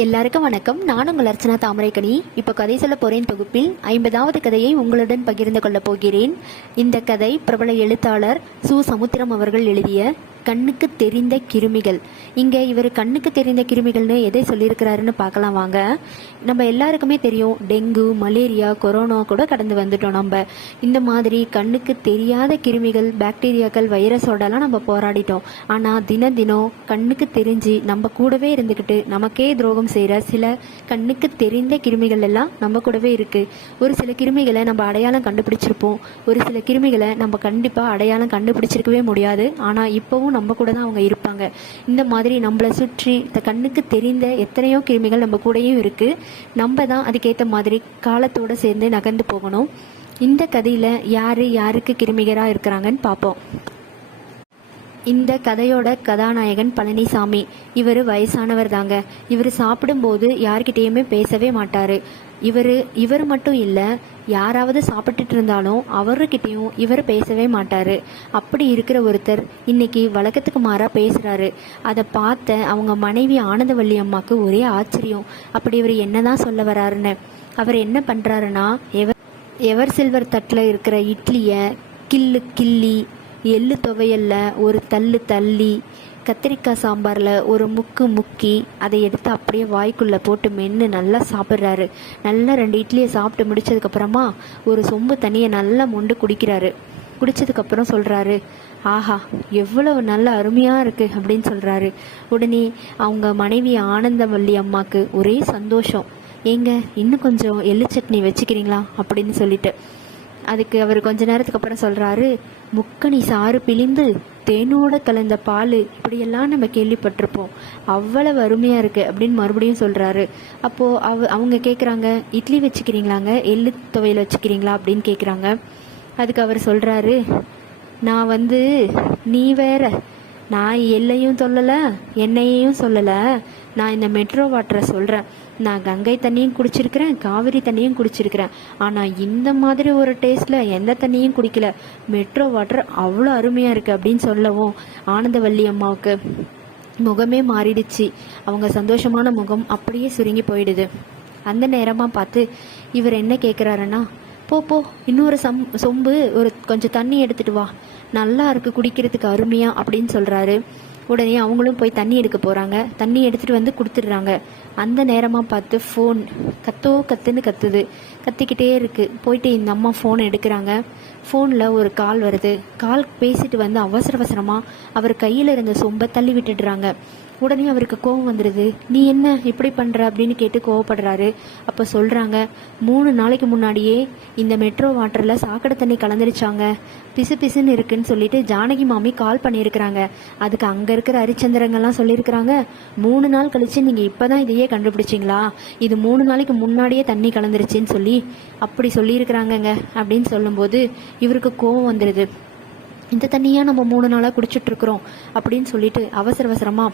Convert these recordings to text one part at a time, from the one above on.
எல்லாருக்கும் வணக்கம். நான் உங்கள் அர்ச்சனா தாமரைக்கணி இப்போ கதை சொல்ல போகிறேன் தொகுப்பில் ஐம்பதாவது கதையை உங்களுடன் பகிர்ந்து கொள்ளப் போகிறேன். இந்த கதை பிரபல எழுத்தாளர் சு. சமுத்திரம் அவர்கள் எழுதிய கண்ணுக்கு தெரிந்த கிருமிகள். இங்கே இவர் கண்ணுக்கு தெரிந்த கிருமிகள்னு எதை சொல்லியிருக்கிறாருன்னு பார்க்கலாம் வாங்க. நம்ம எல்லாருக்குமே தெரியும் டெங்கு மலேரியா கொரோனா கூட கடந்து வந்துட்டோம் நம்ம. இந்த மாதிரி கண்ணுக்கு தெரியாத கிருமிகள் பாக்டீரியாக்கள் வைரஸோடலாம் நம்ம போராடிட்டோம். ஆனால் தின தினம் கண்ணுக்கு தெரிஞ்சு நம்ம கூடவே இருந்துக்கிட்டு நமக்கே துரோகம் செய்கிற சில கண்ணுக்கு தெரிந்த கிருமிகள் எல்லாம் நம்ம கூடவே இருக்குது ஒரு சில கிருமிகளை நம்ம அடையாளம் கண்டுபிடிச்சிருப்போம். ஒரு சில கிருமிகளை நம்ம கண்டிப்பாக அடையாளம் கண்டுபிடிச்சிருக்கவே முடியாது. ஆனால் இப்போவும் நம்ம கூட தான் அவங்க இருப்பாங்க. இந்த மாதிரி நம்மளை சுற்றி இந்த கண்ணுக்கு தெரிந்த எத்தனையோ கிருமிகள் நம்ம கூடயும் இருக்கு. நம்ம தான் அதுக்கேற்ற மாதிரி காலத்தோட சேர்ந்து நகர்ந்து போகணும். இந்த கதையில யாரு யாருக்கு கிருமிகரா இருக்கிறாங்கன்னு பார்ப்போம். இந்த கதையோட கதாநாயகன் பழனிசாமி. இவர் வயசானவர் தாங்க. இவர் சாப்பிடும்போது யார்கிட்டேயுமே பேசவே மாட்டார். இவர் இவர் மட்டும் இல்லை யாராவது சாப்பிட்டுட்டு இருந்தாலும் அவர்கிட்டையும் இவர் பேசவே மாட்டார். அப்படி இருக்கிற ஒருத்தர் இன்னைக்கு வழக்கத்துக்கு மாறாக பேசுகிறாரு அதை பார்த்த அவங்க மனைவி ஆனந்தவள்ளி அம்மாவுக்கு ஒரே ஆச்சரியம். அப்படி இவர் என்னதான் சொல்ல வராருன்னு. அவர் என்ன பண்ணுறாருன்னா எவர் எவர் சில்வர் தட்டில் இருக்கிற இட்லியை கில்லு கிள்ளி எள்ளு துவையல்ல ஒரு தள்ளு தள்ளி கத்திரிக்காய் சாம்பாரில் ஒரு முக்கு முக்கி அதை எடுத்து அப்படியே வாய்க்குள்ளே போட்டு மென்று நல்லா சாப்பிட்றாரு. நல்லா ரெண்டு இட்லியை சாப்பிட்டு முடிச்சதுக்கப்புறமா ஒரு சொம்பு தண்ணியை நல்லா மொண்டு குடிக்கிறாரு. குடித்ததுக்கப்புறம் சொல்கிறாரு ஆஹா எவ்வளவு நல்ல அருமையாக இருக்குது அப்படின்னு சொல்கிறாரு உடனே அவங்க மனைவி ஆனந்தவல்லி அம்மாவுக்கு ஒரே சந்தோஷம். ஏங்க இன்னும் கொஞ்சம் எள்ளு சட்னி வச்சுக்கிறீங்களா? அப்படின்னு சொல்லிட்டு. அதுக்கு அவர் கொஞ்ச நேரத்துக்கு அப்புறம் சொல்றாரு முக்கணி சாறு பிழிந்து தேனோட கலந்த பால். இப்படியெல்லாம் நம்ம கேள்விப்பட்டிருப்போம். அவ்வளவு அருமையா இருக்கு அப்படின்னு மறுபடியும் சொல்றாரு. அப்போ அவ அவங்க கேட்குறாங்க இட்லி வச்சுக்கிறீங்களாங்க? எள்ளு துவையல் வச்சுக்கிறீங்களா? அப்படின்னு கேட்குறாங்க அதுக்கு அவர் சொல்றாரு நான் வந்து நீ வேற நான் எல்லையும் சொல்லலை என்னையையும் சொல்லலை. நான் இந்த மெட்ரோ வாட்டரை சொல்கிறேன் நான் கங்கை தண்ணியும் குடிச்சிருக்கிறேன் காவிரி தண்ணியும் குடிச்சிருக்கிறேன். ஆனால் இந்த மாதிரி ஒரு டேஸ்ட்டில் எந்த தண்ணியும் குடிக்கல. மெட்ரோ வாட்டர் அவ்வளோ அருமையாக இருக்குது அப்படின்னு சொல்லவும் ஆனந்தவல்லி அம்மாவுக்கு முகமே மாறிடுச்சு. அவங்க சந்தோஷமான முகம் அப்படியே சுருங்கி போயிடுது. அந்த நேரமாக பார்த்து இவர் என்ன கேட்குறாருன்னா போ போ இன்னொரு சம் சொம்பு ஒரு கொஞ்சம் தண்ணி எடுத்துகிட்டு வா. நல்லா இருக்குது குடிக்கிறதுக்கு அருமையாக அப்படின்னு சொல்கிறாரு உடனே அவங்களும் போய் தண்ணி எடுக்க போகிறாங்க தண்ணி எடுத்துகிட்டு வந்து கொடுத்துட்றாங்க. அந்த நேரமாக பார்த்து ஃபோன் கத்தோ கத்துன்னு கத்துது. கத்திக்கிட்டே இருக்குது போயிட்டு இந்த அம்மா ஃபோன் எடுக்கிறாங்க. ஃபோனில் ஒரு கால் வருது. கால் பேசிட்டு வந்து அவசர அவசரமாக அவர் கையில் இருந்த சொம்பை தள்ளி விட்டுடுறாங்க. உடனே அவருக்கு கோவம் வந்துடுது நீ என்ன? இப்படி பண்ணுற அப்படின்னு கேட்டு கோவப்படுறாரு. அப்போ சொல்கிறாங்க மூணு நாளைக்கு முன்னாடியே இந்த மெட்ரோ வாட்டரில் சாக்கடை தண்ணி கலந்துருச்சாங்க. பிசு பிசுன்னு இருக்குன்னு சொல்லிட்டு ஜானகி மாமி கால் பண்ணியிருக்கிறாங்க அதுக்கு அங்கே இருக்கிற ஹரிச்சந்திரங்கெல்லாம் சொல்லியிருக்கிறாங்க மூணு நாள் கழித்து நீங்கள் இப்போ தான் இதையே கண்டுபிடிச்சிங்களா? இது மூணு நாளைக்கு முன்னாடியே தண்ணி கலந்துருச்சுன்னு சொல்லி அப்படி சொல்லியிருக்கிறாங்கங்க. அப்படின்னு சொல்லும்போது இவருக்கு கோவம் வந்துடுது இந்த தண்ணியாக நம்ம மூணு நாளாக குடிச்சிட்ருக்குறோம் அப்படின்னு சொல்லிட்டு அவசர அவசரமாக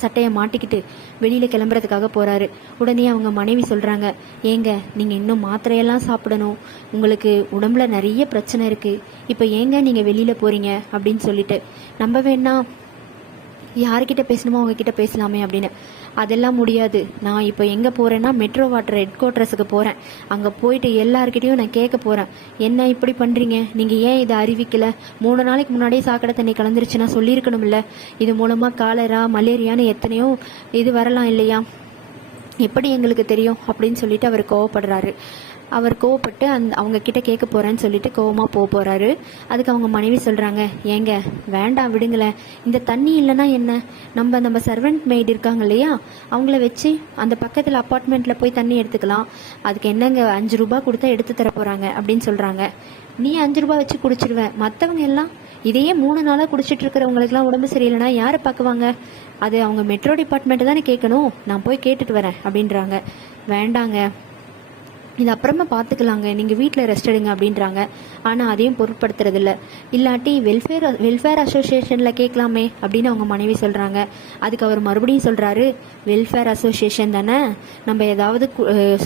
சட்டையை மாட்டிக்கிட்டு வெளியில் கிளம்புறதுக்காக போகிறாரு உடனே அவங்க மனைவி சொல்கிறாங்க ஏங்க நீங்கள் இன்னும் மாத்திரையெல்லாம் சாப்பிடணும். உங்களுக்கு உடம்புல நிறைய பிரச்சனை இருக்குது இப்போ ஏங்க நீங்கள் வெளியில் போகிறீங்க அப்படின்னு சொல்லிட்டு நம்ம வேணால் யார்கிட்ட பேசணுமோ அவங்க கிட்ட பேசலாமே அப்படின்னு. அதெல்லாம் முடியாது. நான் இப்போ எங்கே போகிறேன்னா மெட்ரோ வாட்டர் ஹெட் குவார்ட்டர்ஸுக்கு போகிறேன் அங்கே போயிட்டு எல்லாருக்கிட்டையும் நான் கேட்க போகிறேன் என்ன இப்படி பண்ணுறீங்க நீங்கள் ஏன் இதை அறிவிக்கல? மூணு நாளைக்கு முன்னாடியே சாக்கடை தண்ணி கலந்துருச்சுன்னா சொல்லியிருக்கணும்ல. இது மூலமாக காலரா மலேரியான்னு எத்தனையோ இது வரலாம் இல்லையா? எப்படி எங்களுக்கு தெரியும்? அப்படின்னு சொல்லிட்டு அவர் கோவப்படுறாரு. அவர் கோவப்பட்டு அந் அவங்க கிட்ட கேட்க போகிறேன்னு சொல்லிட்டு கோவமாக போக போகிறாரு அதுக்கு அவங்க மனைவி சொல்கிறாங்க ஏங்க வேண்டாம் விடுங்களேன். இந்த தண்ணி இல்லைன்னா என்ன? நம்ம நம்ம சர்வெண்ட் மெய்டு இருக்காங்க இல்லையா? அவங்கள வச்சு அந்த பக்கத்தில் அப்பார்ட்மெண்ட்டில் போய் தண்ணி எடுத்துக்கலாம். அதுக்கு என்னங்க அஞ்சு ரூபா கொடுத்தா எடுத்து தர போகிறாங்க அப்படின்னு சொல்கிறாங்க நீ அஞ்சு ரூபா வச்சு குடிச்சிடுவேன் மற்றவங்க எல்லாம் இதையே மூணு நாளாக குடிச்சிட்டு இருக்கிறவங்களுக்குலாம் உடம்பு சரியில்லைன்னா யாரை பார்க்குவாங்க? அது அவங்க மெட்ரோ டிபார்ட்மெண்ட்டு தானே கேட்கணும். நான் போய் கேட்டுட்டு வரேன் அப்படின்றாங்க. வேண்டாங்க இது அப்புறமா பார்த்துக்கலாங்க நீங்கள் வீட்டில் ரெஸ்ட் எடுங்க அப்படின்றாங்க. ஆனால் அதையும் பொருட்படுத்துறதில்ல. இல்லாட்டி வெல்ஃபேர் வெல்ஃபேர் அசோசியேஷனில் கேட்கலாமே அப்படின்னு அவங்க மனைவி சொல்கிறாங்க அதுக்கு அவர் மறுபடியும் சொல்கிறாரு வெல்ஃபேர் அசோசியேஷன் தானே? நம்ம ஏதாவது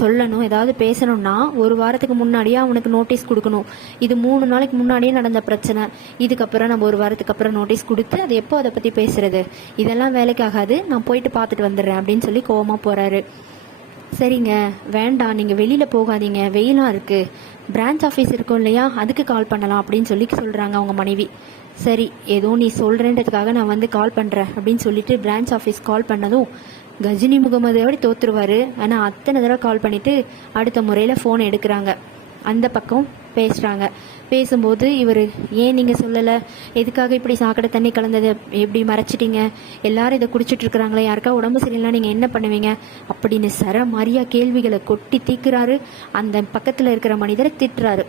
சொல்லணும் ஏதாவது பேசணும்னா ஒரு வாரத்துக்கு முன்னாடியே அவனுக்கு நோட்டீஸ் கொடுக்கணும். இது மூணு நாளைக்கு முன்னாடியே நடந்த பிரச்சனை. இதுக்கப்புறம் நம்ம ஒரு வாரத்துக்கு அப்புறம் நோட்டீஸ் கொடுத்து அது எப்போ அதை பற்றி பேசுறது? இதெல்லாம் வேலைக்கு ஆகாது. நான் போயிட்டு பார்த்துட்டு வந்துடுறேன் அப்படின்னு சொல்லி கோவமாக போகிறாரு சரிங்க. வேண்டாம் நீங்கள் வெளியில் போகாதீங்க. வெயிலாக இருக்குது பிரான்ச் ஆஃபீஸ் இருக்கும் இல்லையா? அதுக்கு கால் பண்ணலாம் அப்படின்னு சொல்லி சொல்கிறாங்க அவங்க மனைவி. சரி ஏதோ நீ சொல்கிறேன்றதுக்காக நான் வந்து கால் பண்ணுறேன் அப்படின்னு சொல்லிட்டு பிரான்ச் ஆஃபீஸ் கால் பண்ணதும் கஜினி முகமது அப்படி தோத்துருவாரு. ஆனால் அத்தனை தடவை கால் பண்ணிவிட்டு அடுத்த முறையில் ஃபோன் எடுக்கிறாங்க. அந்த பக்கம் பேசுகிறாங்க பேசும்போது இவர் ஏன் நீங்கள் சொல்லலை? எதுக்காக இப்படி சாக்கடை தண்ணி கலந்தது? எப்படி மறைச்சிட்டீங்க? எல்லாரும் இதை குடிச்சிட்டு இருக்கிறாங்களே. யாருக்கா உடம்பு சரியில்லைனா நீங்கள் என்ன பண்ணுவீங்க? அப்படின்னு சர மாரியா கேள்விகளை கொட்டி தீக்குறாரு. அந்த பக்கத்தில் இருக்கிற மனிதரை திட்டுறாரு.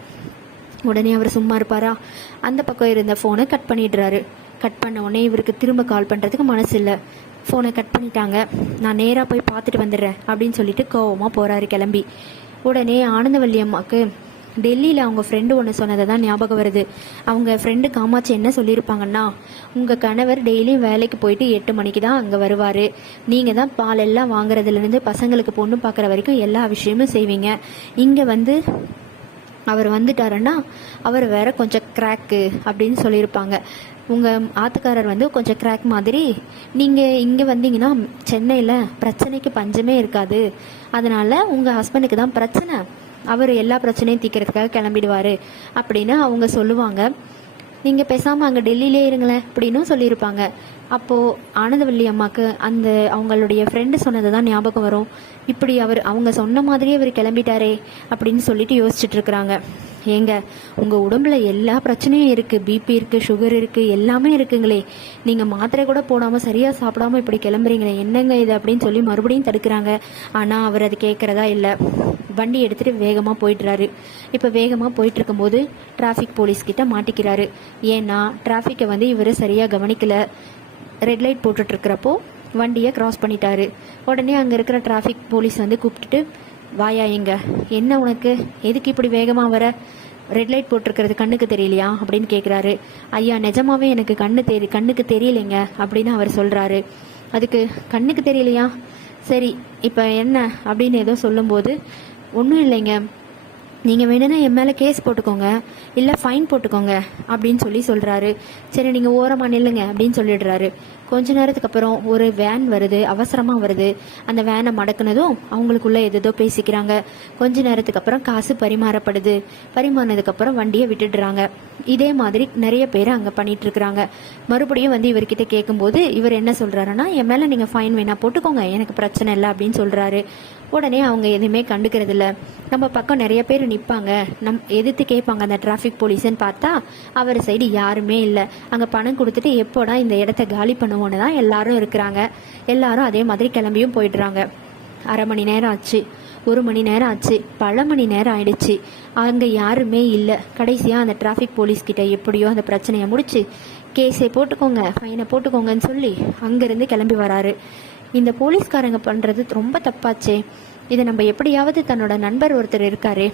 உடனே அவர் சும்மா இருப்பாரா? அந்த பக்கம் இருந்த ஃபோனை கட் பண்ணிடுறாரு. கட் பண்ண உடனே இவருக்கு திரும்ப கால் பண்ணுறதுக்கு மனசு இல்லை. ஃபோனை கட் பண்ணிட்டாங்க. நான் நேராக போய் பார்த்துட்டு வந்துடுறேன் அப்படின்னு சொல்லிட்டு கோவமாக போகிறாரு கிளம்பி. உடனே ஆனந்தவல்லி அம்மாவுக்கு டெல்லியில் அவங்க ஃப்ரெண்டு ஒன்று சொன்னதை தான் ஞாபகம் வருது. அவங்க ஃப்ரெண்டு காமாட்சி என்ன சொல்லியிருப்பாங்கன்னா உங்கள் கணவர் டெய்லியும் வேலைக்கு போயிட்டு எட்டு மணிக்கு தான் அங்கே வருவார். நீங்கள் தான் பால் எல்லாம் வாங்குறதுலேருந்து பசங்களுக்கு பொண்ணு பார்க்குற வரைக்கும் எல்லா விஷயமும் செய்வீங்க. இங்கே வந்து அவர் வந்துட்டாருன்னா அவர் வேற கொஞ்சம் கிராக்கு அப்படின்னு சொல்லியிருப்பாங்க. உங்கள் ஆத்துக்காரர் வந்து கொஞ்சம் கிராக் மாதிரி நீங்கள் இங்கே வந்தீங்கன்னா சென்னையில் பிரச்சனைக்கு பஞ்சமே இருக்காது. அதனால் உங்கள் ஹஸ்பண்டுக்கு தான் பிரச்சனை. அவர் எல்லா பிரச்சனையும் தீர்க்கறதுக்காக கிளம்பிடுவார் அப்படின்னு அவங்க சொல்லுவாங்க. நீங்கள் பேசாமல் அங்கே டெல்லியிலே இருங்களேன் அப்படின்னும் சொல்லியிருப்பாங்க. அப்போது ஆனந்தவல்லி அம்மாவுக்கு அந்த அவங்களுடைய ஃப்ரெண்டு சொன்னது தான் ஞாபகம் வரும். இப்படி அவர் அவங்க சொன்ன மாதிரியே அவர் கிளம்பிட்டாரே அப்படின்னு சொல்லிட்டு யோசிச்சுட்டு இருக்கிறாங்க. ஏங்க உங்கள் உடம்புல எல்லா பிரச்சனையும் இருக்குது பிபி இருக்குது சுகர் இருக்குது எல்லாமே இருக்குங்களே. நீங்கள் மாத்திரை கூட போடாமல் சரியாக சாப்பிடாம இப்படி கிளம்புறீங்களே என்னங்க இது அப்படின்னு சொல்லி மறுபடியும் தடுக்கிறாங்க. ஆனால் அவர் அது கேட்குறதா இல்லை. வண்டி எடுத்துகிட்டு வேகமாக போயிட்டுறாரு இப்போ வேகமாக போயிட்டுருக்கும்போது டிராஃபிக் போலீஸ்கிட்ட மாட்டிக்கிறாரு. ஏன்னா டிராஃபிக்கை வந்து இவர் சரியாக கவனிக்கலை. ரெட் லைட் போட்டுட்ருக்கிறப்போ வண்டியை க்ராஸ் பண்ணிட்டாரு. உடனே அங்கே இருக்கிற டிராஃபிக் போலீஸ் வந்து கூப்பிட்டுட்டு வாயா எங்க? என்ன உனக்கு? எதுக்கு இப்படி வேகமாக வர? ரெட் லைட் போட்டிருக்கிறது கண்ணுக்கு தெரியலையா? அப்படின்னு கேட்குறாரு ஐயா நிஜமாவே எனக்கு கண்ணு தெரி கண்ணுக்கு தெரியலைங்க அப்படின்னு அவர் சொல்கிறாரு அதுக்கு கண்ணுக்கு தெரியலையா? சரி இப்போ என்ன? அப்படின்னு ஏதோ சொல்லும்போது ஒன்றும் இல்லைங்க. நீங்கள் வேணும்னா என் மேலே கேஸ் போட்டுக்கோங்க. இல்லை ஃபைன் போட்டுக்கோங்க அப்படின்னு சொல்லி சொல்கிறாரு சரி நீங்கள் ஓரமாக நில்லுங்க அப்படின்னு சொல்லிடுறாரு. கொஞ்ச நேரத்துக்கு அப்புறம் ஒரு வேன் வருது அவசரமாக வருது. அந்த வேனை மடக்குனதும் அவங்களுக்குள்ளே எதோ பேசிக்கிறாங்க. கொஞ்ச நேரத்துக்கு அப்புறம் காசு பரிமாறப்படுது. பரிமாறினதுக்கப்புறம் வண்டியை விட்டுடுறாங்க. இதே மாதிரி நிறைய பேர் அங்கே பண்ணிகிட்ருக்குறாங்க மறுபடியும் வந்து இவர்கிட்ட கேட்கும்போது இவர் என்ன சொல்கிறாருன்னா என் மேலே நீங்கள் ஃபைன் வேணா போட்டுக்கோங்க. எனக்கு பிரச்சனை இல்லை அப்படின்னு சொல்கிறாரு உடனே அவங்க எதுவுமே கண்டுக்கிறதில்ல. நம்ம பக்கம் நிறைய பேர் நிற்பாங்க நம் எதிர்த்து கேட்பாங்க அந்த டிராஃபிக் போலீஸ்ன்னு பார்த்தா அவர் சைடு யாருமே இல்லை. அங்கே பணம் கொடுத்துட்டு எப்போடா இந்த இடத்த காலி பண்ணுவோன்னு தான் எல்லாரும் இருக்கிறாங்க. எல்லாரும் அதே மாதிரி கிளம்பியும் போயிடுறாங்க. அரை மணி நேரம் ஆச்சு. ஒரு மணி நேரம் ஆச்சு. பல மணி நேரம் ஆயிடுச்சு. அங்கே யாருமே இல்லை. கடைசியாக அந்த டிராஃபிக் போலீஸ்கிட்ட எப்படியோ அந்த பிரச்சனையை முடிச்சு கேஸை போட்டுக்கோங்க ஃபைனை போட்டுக்கோங்கன்னு சொல்லி அங்கேருந்து கிளம்பி வராரு. இந்த போலீஸ்காரங்க பண்ணுறது ரொம்ப தப்பாச்சே. இதை நம்ம எப்படியாவது தன்னோட நண்பர் ஒருத்தர் இருக்காரு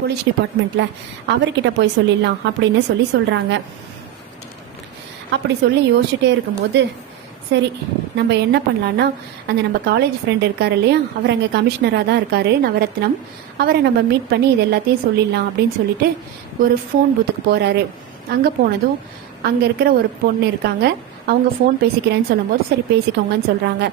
போலீஸ் டிபார்ட்மெண்ட்டில் அவர்கிட்ட போய் சொல்லிடலாம் அப்படின்னு சொல்லி சொல்கிறாங்க அப்படி சொல்லி யோசிச்சுட்டே இருக்கும்போது சரி நம்ம என்ன பண்ணலான்னா அந்த நம்ம காலேஜ் ஃப்ரெண்ட் இருக்கார் இல்லையா? அவர் அங்கே கமிஷனராக தான் இருக்கார் நவரத்னம். அவரை நம்ம மீட் பண்ணி இது எல்லாத்தையும் சொல்லிடலாம் அப்படின்னு சொல்லிட்டு ஒரு ஃபோன் பூத்துக்கு போகிறாரு அங்கே போனதும் அங்கே இருக்கிற ஒரு பொண்ணு இருக்காங்க. அவங்க ஃபோன் பேசிக்கிறேன்னு சொல்லும்போது சரி பேசிக்கோங்கன்னு சொல்கிறாங்க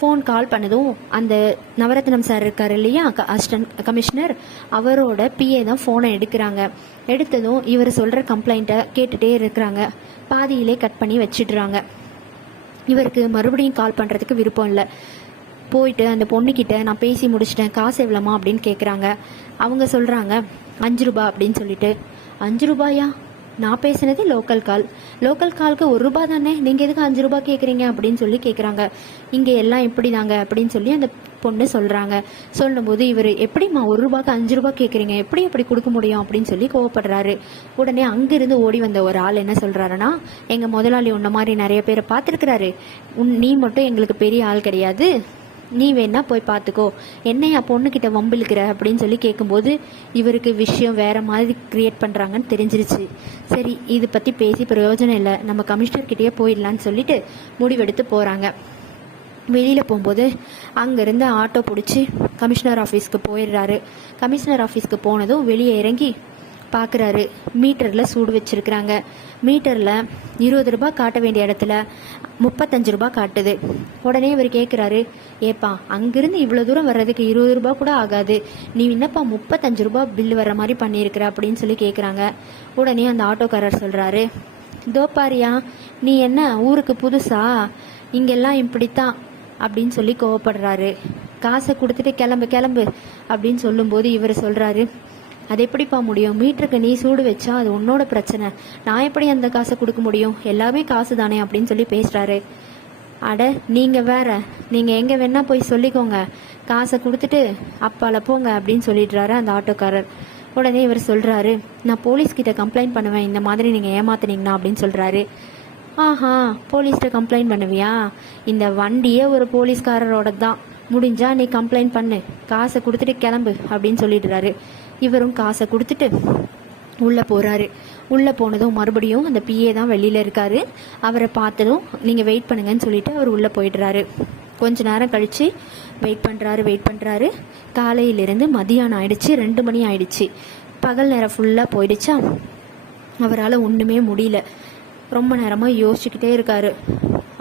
ஃபோன் கால் பண்ணதும் அந்த நவரத்னம் சார் இருக்கார் இல்லையா அசிஸ்டன்ட் கமிஷனர் அவரோட பிஏ தான் ஃபோனை எடுக்கிறாங்க. எடுத்ததும் இவர் சொல்கிற கம்ப்ளைண்ட்டை கேட்டுகிட்டே இருக்கிறாங்க. பாதியிலே கட் பண்ணி வச்சிடுறாங்க. இவருக்கு மறுபடியும் கால் பண்ணுறதுக்கு விருப்பம் இல்லை. போயிட்டு அந்த பொண்ணுக்கிட்ட நான் பேசி முடிச்சிட்டேன் காசு எவ்வளோமா? அப்படின்னு கேட்குறாங்க அவங்க சொல்கிறாங்க அஞ்சு ரூபா அப்படின்னு சொல்லிட்டு. அஞ்சு ரூபாயா? நான் பேசினது லோக்கல் கால் லோக்கல் காலுக்கு ஒரு ரூபா தானே? நீங்கள் எதுக்கு அஞ்சு ரூபா கேட்குறீங்க அப்படின்னு சொல்லி கேட்குறாங்க இங்கே எல்லாம் இப்படி தாங்க அப்படின்னு சொல்லி அந்த பொண்ணு சொல்கிறாங்க சொல்லும்போது இவர் எப்படிம்மா ஒரு ரூபாய்க்கு அஞ்சு ரூபாய் கேட்குறீங்க எப்படி எப்படி கொடுக்க முடியும்? அப்படின்னு சொல்லி கோவப்படுறாரு. உடனே அங்கிருந்து ஓடி வந்த ஒரு ஆள் என்ன சொல்கிறாருன்னா எங்கள் முதலாளி உன்ன மாதிரி நிறைய பேரை பார்த்துருக்குறாரு. உன் நீ மட்டும் எங்களுக்கு பெரிய ஆள் கிடையாது. நீ வேணா போய் பார்த்துக்கோ என்னையா பொண்ணுக்கிட்ட வம்பிழுக்கிற அப்படின்னு சொல்லி கேட்கும்போது இவருக்கு விஷயம் வேற மாதிரி கிரியேட் பண்ணுறாங்கன்னு தெரிஞ்சிருச்சு. சரி இது பற்றி பேசி பிரயோஜனம் இல்லை. நம்ம கமிஷனர்கிட்டயே போயிடலான்னு சொல்லிட்டு முடிவெடுத்து போகிறாங்க வெளியில் போகும்போது அங்கேருந்து ஆட்டோ பிடிச்சி கமிஷனர் ஆஃபீஸ்க்கு போயிடுறாரு. கமிஷனர் ஆஃபீஸ்க்கு போனதும் வெளியே இறங்கி பார்க்குறாரு மீட்டரில் சூடு வச்சுருக்குறாங்க. மீட்டரில் இருபது ரூபாய் காட்ட வேண்டிய இடத்துல முப்பத்தஞ்சு ரூபாய் காட்டுது. உடனே இவர் கேட்குறாரு ஏப்பா அங்கேருந்து இவ்வளோ தூரம் வர்றதுக்கு இருபது ரூபாய் கூட ஆகாது. நீ என்னப்பா முப்பத்தஞ்சு ரூபாய் பில்லு வர மாதிரி பண்ணியிருக்கிற? அப்படின்னு சொல்லி கேட்குறாங்க உடனே அந்த ஆட்டோக்காரர் சொல்கிறாரு தோப்பாரியா நீ என்ன ஊருக்கு புதுசா? இங்கெல்லாம் இப்படித்தான் அப்படின்னு சொல்லி கோவப்படுறாரு. காசை கொடுத்துட்டு கிளம்பு கிளம்பு அப்படின்னு சொல்லும்போது இவர் சொல்கிறாரு அது எப்படிப்பா முடியும்? மீட்டருக்கு நீ சூடு வச்சா அது உன்னோட பிரச்சனை. நான் எப்படி அந்த காசை கொடுக்க முடியும்? எல்லாமே காசு தானே அப்படின்னு சொல்லி பேசுகிறாரு அட நீங்கள் வேற. நீங்கள் எங்கே வேணா போய் சொல்லிக்கோங்க. காசை கொடுத்துட்டு அப்பால போங்க அப்படின்னு சொல்லிடுறாரு அந்த ஆட்டோக்காரர். உடனே இவர் சொல்கிறாரு நான் போலீஸ்கிட்ட கம்ப்ளைண்ட் பண்ணுவேன். இந்த மாதிரி நீங்கள் ஏமாத்துனீங்கன்னா அப்படின்னு சொல்கிறாரு ஆஹா போலீஸ்கிட்ட கம்ப்ளைண்ட் பண்ணுவியா? இந்த வண்டியே ஒரு போலீஸ்காரரோட தான் முடிஞ்சா நீ கம்ப்ளைண்ட் பண்ணு. காசை கொடுத்துட்டு கிளம்பு அப்படின்னு சொல்லிடுறாரு. இவரும் காசை கொடுத்துட்டு உள்ளே போகிறாரு உள்ளே போனதும் மறுபடியும் அந்த பிஏ தான் வெளியில் இருக்காரு. அவரை பார்த்ததும் நீங்கள் வெயிட் பண்ணுங்கன்னு சொல்லிட்டு அவர் உள்ளே போயிடுறாரு. கொஞ்ச நேரம் கழித்து வெயிட் பண்ணுறாரு வெயிட் பண்ணுறாரு காலையிலேருந்து மதியானம் ஆயிடுச்சு ரெண்டு மணி ஆயிடுச்சு. பகல் நேரம் ஃபுல்லாக போயிடுச்சா? அவரால் ஒன்றுமே முடியல. ரொம்ப நேரமாக யோசிச்சுக்கிட்டே இருக்காரு.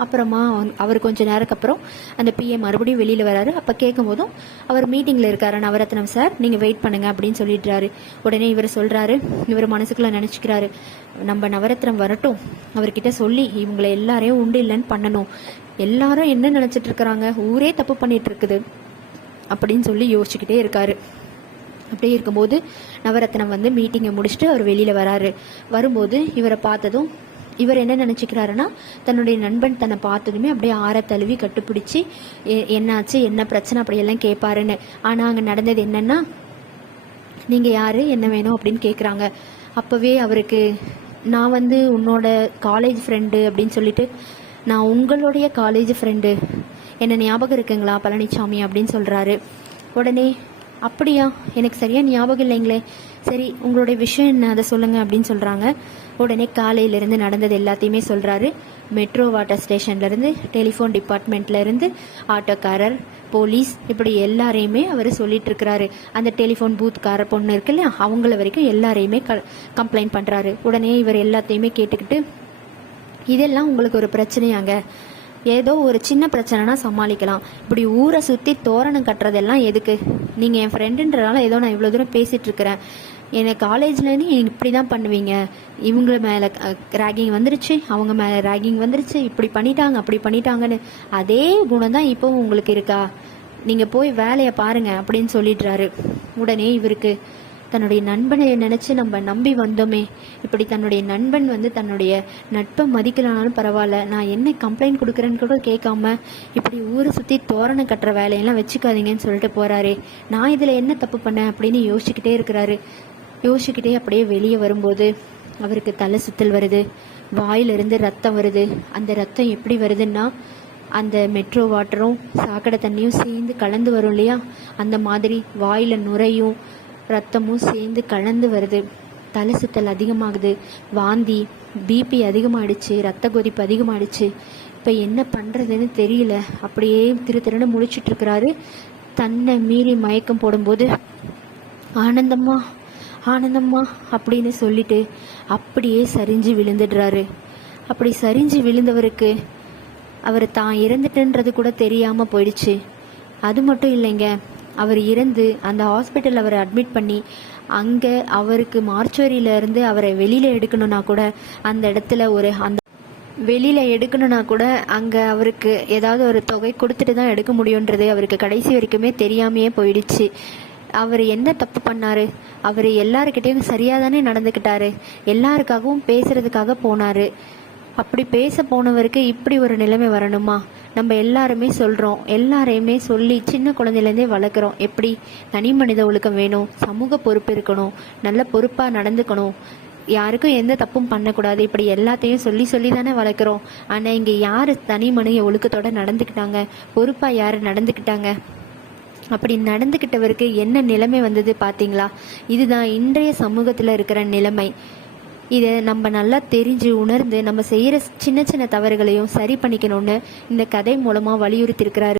அப்புறமா அவர் கொஞ்ச நேரத்துக்கு அப்புறம் அந்த பிஏ மறுபடியும் வெளியில் வராரு. அப்போ கேட்கும்போதும் அவர் மீட்டிங்கில் இருக்காரு நவரத்னம் சார் நீங்கள் வெயிட் பண்ணுங்க அப்படின்னு சொல்லிடுறாரு. உடனே இவர் சொல்கிறாரு இவர் மனசுக்குள்ள நினச்சிக்கிறாரு நம்ம நவரத்னம் வரட்டும். அவர்கிட்ட சொல்லி இவங்களை எல்லாரையும் உண்டு இல்லைன்னு பண்ணணும். எல்லாரும் என்ன நினச்சிட்டு இருக்கிறாங்க? ஊரே தப்பு பண்ணிட்டு இருக்குது. அப்படின்னு சொல்லி யோசிச்சுக்கிட்டே இருக்காரு. அப்படியே இருக்கும்போது நவரத்னம் வந்து மீட்டிங்கை முடிச்சுட்டு அவர் வெளியில் வராரு. வரும்போது இவரை பார்த்ததும் இவர் என்ன நினச்சிக்கிறாருன்னா தன்னுடைய நண்பன் தன்னை பார்த்ததுமே அப்படியே ஆற தழுவி கட்டுப்பிடிச்சி "எ- என்னாச்சு? என்ன பிரச்சனை? அப்படியெல்லாம் கேட்பாருன்னு. ஆனால் அங்கே நடந்தது என்னன்னா நீங்கள் யார்? என்ன வேணும்? அப்படின்னு கேட்குறாங்க அப்போவே அவருக்கு நான் வந்து உன்னோட காலேஜ் ஃப்ரெண்டு அப்படின்னு சொல்லிட்டு நான் உங்களுடைய காலேஜ் ஃப்ரெண்டு என்ன ஞாபகம் இருக்குங்களா பழனிசாமி அப்படின்னு சொல்கிறாரு உடனே அப்படியா? எனக்கு சரியாக ஞாபகம் இல்லைங்களே. சரி உங்களுடைய விஷயம் என்ன? அதை சொல்லுங்கள் அப்படின்னு சொல்கிறாங்க உடனே காலையிலேருந்து நடந்தது எல்லாத்தையுமே சொல்கிறாரு மெட்ரோ வாட்டர் ஸ்டேஷன்லேருந்து டெலிஃபோன் டிபார்ட்மெண்ட்லேருந்து ஆட்டோக்காரர் போலீஸ் இப்படி எல்லாரையுமே அவர் சொல்லிட்டு இருக்கிறாரு அந்த டெலிஃபோன் பூத்கார பொண்ணு இருக்கு இல்லையா? அவங்கள வரைக்கும் எல்லாரையுமே க கம்ப்ளைண்ட் பண்ணுறாரு உடனே இவர் எல்லாத்தையுமே கேட்டுக்கிட்டு இதெல்லாம் உங்களுக்கு ஒரு பிரச்சனையாங்க. ஏதோ ஒரு சின்ன பிரச்சனைனா சமாளிக்கலாம். இப்படி ஊரை சுற்றி தோரணம் கட்டுறதெல்லாம் எதுக்கு? நீங்கள் என் ஃப்ரெண்டுன்றனால ஏதோ நான் இவ்வளோ தூரம் பேசிகிட்டு இருக்கிறேன் என்னை காலேஜ்லேருந்து இப்படி தான் பண்ணுவீங்க. இவங்க மேலே ரேகிங் வந்துருச்சு அவங்க மேலே ரேகிங் வந்துருச்சு இப்படி பண்ணிட்டாங்க அப்படி பண்ணிட்டாங்கன்னு அதே குணம் தான் இப்போவும் உங்களுக்கு இருக்கா? நீங்கள் போய் வேலையை பாருங்கள் அப்படின்னு சொல்லிடுறாரு. உடனே இவருக்கு தன்னுடைய நண்பனை நினச்சி நம்ம நம்பி வந்தோமே. இப்படி தன்னுடைய நண்பன் வந்து தன்னுடைய நட்பை மதிக்கலனாலும் பரவாயில்ல. நான் என்ன கம்ப்ளைண்ட் கொடுக்குறேன்னு கூட கேட்காம இப்படி ஊரை சுற்றி தோரணை கட்டுற வேலையெல்லாம் வச்சுக்காதீங்கன்னு சொல்லிட்டு போகிறாரு நான் இதில் என்ன தப்பு பண்ணேன் அப்படின்னு யோசிச்சுக்கிட்டே இருக்கிறாரு. யோசிச்சுக்கிட்டே அப்படியே வெளியே வரும்போது அவருக்கு தலை சுத்தல் வருது வாயிலிருந்து ரத்தம் வருது. அந்த ரத்தம் எப்படி வருதுன்னா அந்த மெட்ரோ வாட்டரும் சாக்கடை தண்ணியும் சேர்ந்து கலந்து வரும் இல்லையா? அந்த மாதிரி வாயில நுரையும் ரத்தமும் சேர்ந்து கலந்து வருது. தலை சுத்தல் அதிகமாகுது. வாந்தி பிபி அதிகமாகிடுச்சு ரத்த கொதிப்பு அதிகமாகிடுச்சு இப்போ என்ன பண்ணுறதுன்னு தெரியல. அப்படியே திரு திருன்னு முடிச்சிட்ருக்கிறாரு தன்னை மீறி மயக்கம் போடும்போது ஆனந்தமாக ஆனந்தம்மா அப்படின்னு சொல்லிட்டு அப்படியே சரிஞ்சு விழுந்துடுறாரு. அப்படி சரிஞ்சு விழுந்தவருக்கு அவர் தான் இறந்துட்டுன்றது கூட தெரியாமல் போயிடுச்சு. அது மட்டும் இல்லைங்க அவர் இறந்து அந்த ஹாஸ்பிட்டல் அவரை அட்மிட் பண்ணி அங்கே அவருக்கு மார்ச்சுவரியில இருந்து அவரை வெளியில் எடுக்கணும்னா கூட அந்த இடத்துல ஒரு அந்த வெளியில் எடுக்கணும்னா கூட அங்கே அவருக்கு ஏதாவது ஒரு தொகை கொடுத்துட்டு தான் எடுக்க முடியுன்றது அவருக்கு கடைசி வரைக்குமே தெரியாமையே போயிடுச்சு. அவர் என்ன தப்பு பண்ணாரு? அவர் எல்லாருக்கிட்டையும் சரியா தானே நடந்துக்கிட்டாரு. எல்லாருக்காகவும் பேசுறதுக்காக போனாரு. அப்படி பேச போனவருக்கு இப்படி ஒரு நிலைமை வரணுமா? நம்ம எல்லாருமே சொல்றோம். எல்லாரையுமே சொல்லி சின்ன குழந்தையிலேருந்தே வளர்க்குறோம். எப்படி? தனி மனித ஒழுக்கம் வேணும். சமூக பொறுப்பு இருக்கணும். நல்ல பொறுப்பா நடந்துக்கணும். யாருக்கும் எந்த தப்பும் பண்ணக்கூடாது. இப்படி எல்லாத்தையும் சொல்லி சொல்லி தானே வளர்க்குறோம். ஆனால் இங்கே யார் தனி மனித ஒழுக்கத்தோட நடந்துக்கிட்டாங்க? பொறுப்பாக யார் நடந்துக்கிட்டாங்க? அப்படி நடந்துக்கிட்டவருக்கு என்ன நிலைமை வந்தது பார்த்தீங்களா? இதுதான் இன்றைய சமூகத்தில் இருக்கிற நிலைமை. இதை நம்ம நல்லா தெரிஞ்சு உணர்ந்து நம்ம செய்கிற சின்ன சின்ன தவறுகளையும் சரி பண்ணிக்கணும்னு இந்த கதை மூலமாக வலியுறுத்தியிருக்கிறாரு.